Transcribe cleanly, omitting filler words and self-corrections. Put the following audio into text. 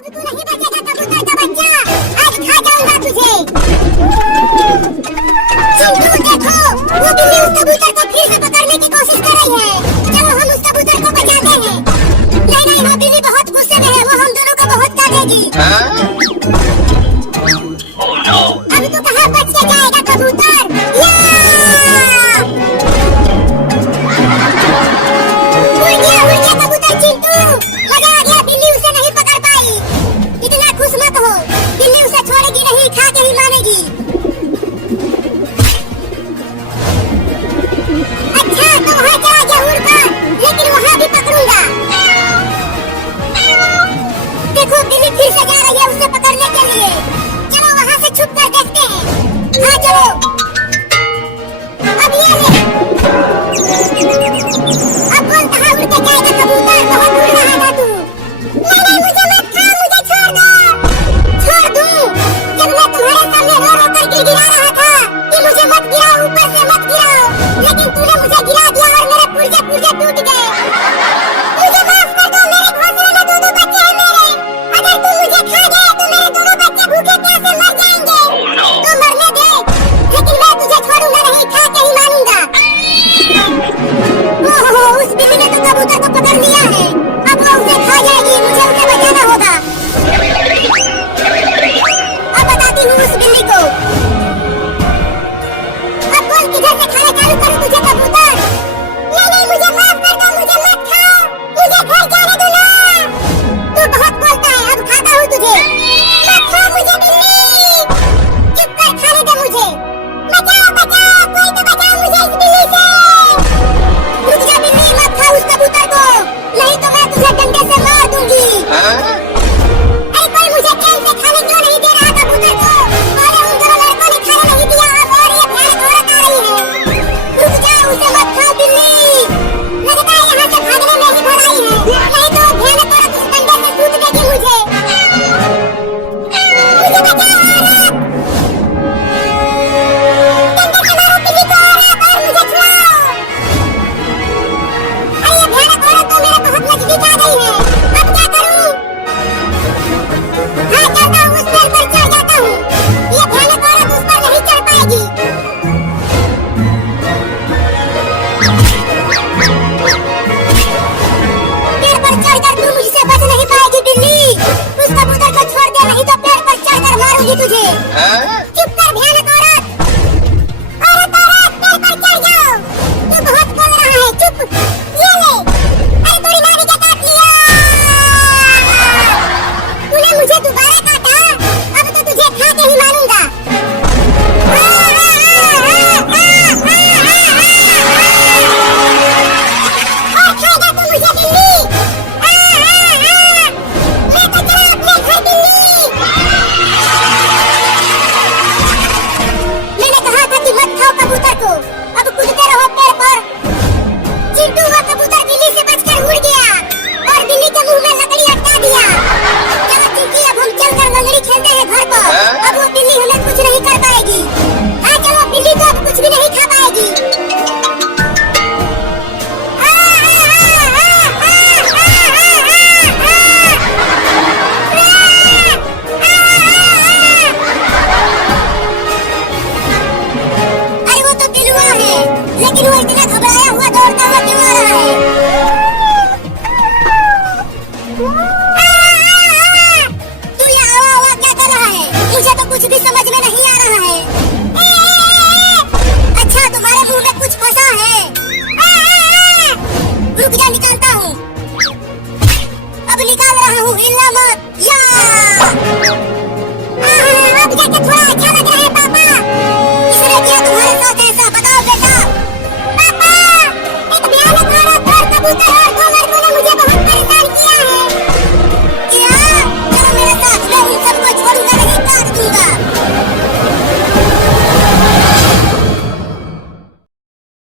अब तू नहीं बचेगा कबूतर का बच्चा, आज खा जाऊंगा तुझे। चिंटू देखो, वो बिल्ली उस कबूतर को फिर से पकड़ने की कोशिश कर रही है। चलो हम उस कबूतर को बचाते हैं। नहीं, वो बिल्ली बहुत गुस्से में है, वो हम दोनों को बहुत काटेगी। अब तू कहाँ बच के जाएगा कबूतर? उड़ गया कबूतर चिंटू, मजा आ गया। बिल्ली उसे नहीं पकड़ पाई। इतना खुश मत हो, बिल्ली उसे छोड़ेगी नहीं, खा के ही मानेगी। अच्छा तो वहाँ चला गया उड़कर, लेकिन वहाँ भी पकड़ूंगा। देखो बिल्ली फिर से जा रही है उसे पकड़ने के लिए। चलो वहाँ से छुप कर देखते हैं। हाँ चलो, अब ये ले। अब कौन कहाँ उड़ के जाएगा कबूतर, बहुत उड़ रहा था तू। नहीं मुझे मत खा, मुझे छोड़ दो। छोड़ दूं? जब मैं तुम्हारे सामने रो रो कर गिड़गिड़ा रहा था कि मुझे मत गिराओ, ऊपर से मत गिराओ, लेकिन तूने मुझे गिरा दिया और मेरे पुर्जे पुर्जे टूट गए। मुझे माफ कर दो, मेरे घोंसले में दो बच्चे हैं मेरे। अगर तू मुझे खा गया तो मेरे दोनों बच्चे भूखे प्यासे मर जाएंगे। तो मरने दे, लेकिन मैं तुझे छोड़ूंगा नहीं, खा के ही मानूंगा। ओहो, उस बिल्ली ने तो कबूतर को पकड़ लिया है, अब वो उसे खा जाएगी, मुझे उसे बचाना होगा। अब बताती हूँ उस बिल्ली को। अब बोल किधर से खाना चालू करूँ तुझे कबूतर? नहीं मुझे माफ कर दो, मुझे मत खाओ, मुझे घर जाने दो ना। तू बहुत बोलता है, अब खाता हूँ तुझे। मत खा मुझे बिल्ली, चुप कर, खाने दे मुझे। बचाओ बचाओ, कोई तो बचाओ मुझे इस बिल्ली से। रुक जा बिल्ली, मत खा उस कबूतर को, नहीं तो मैं तुझे डंडे से मार दूंगी। अरे कोई मुझे चैन से खाने क्यों नहीं दे रहा कबूतर को? और उन दोनों लड़कों ने खाने नहीं दिया, और ये भयानक औरत आ रही है। रुक जा, उसे मत खा बिल्ली, लगता है यहाँ से भागने में ही भलाई है, नहीं तो भयानक औरत उस डंडे से सूत देगी मुझे। मुझे बचाओ औरत, डंडे से मारो बिल्ली को औरत, और मुझे छुड़ाओ। अरे ये भयानक औरत तो मेरे बहुत नजदीक आ गई है, अब क्या करूं? हाँ चलता हूँ, उस पेड़ पर चढ़ जाता हूँ, ये भयानक औरत उस पर नहीं चढ़ पाएगी। पेड़ पर चढ़कर तू मुझसे बच नहीं पाएगी बिल्ली, उस कबूतर को छोड़ दे, नहीं तो पेड़ पर चढ़कर मारूंगी तुझे। चुप कर भयानक औरत, पेड़ पर चढ़ जाओ, तू बहुत बोल रहा है, चुप। ये ले, अरे तेरी नानी के काट लिया। तूने मुझे दोबारा काटा, अब तो तुझे खा के ही मारूंगा। और खाएगा तू मुझे बिल्ली? मैं तो चला अपने घर बिल्ली। मैंने कहा था कि मत खाओ कबूतर को, अब कूदते रहो पेड़ पर। चिंटू वो कबूतर बिल्ली से बचकर उड़ गया और बिल्ली के मुंह में लकड़ी अटका दिया। चलो चिंकी, अब हम चलकर लंगड़ी खेलते हैं घर पर, अब वो बिल्ली हमें कुछ नहीं कर पाएगी। हाँ चलो, बिल्ली तो अब कुछ भी नहीं खा पाएगी। अरे वो तो बिलुआ है, लेकिन वो इतना घबराया हुआ दौड़ता हुआ क्यों आ रहा है? तू ये आवा क्या कर रहा है? मुझे तो कुछ भी समझ में नहीं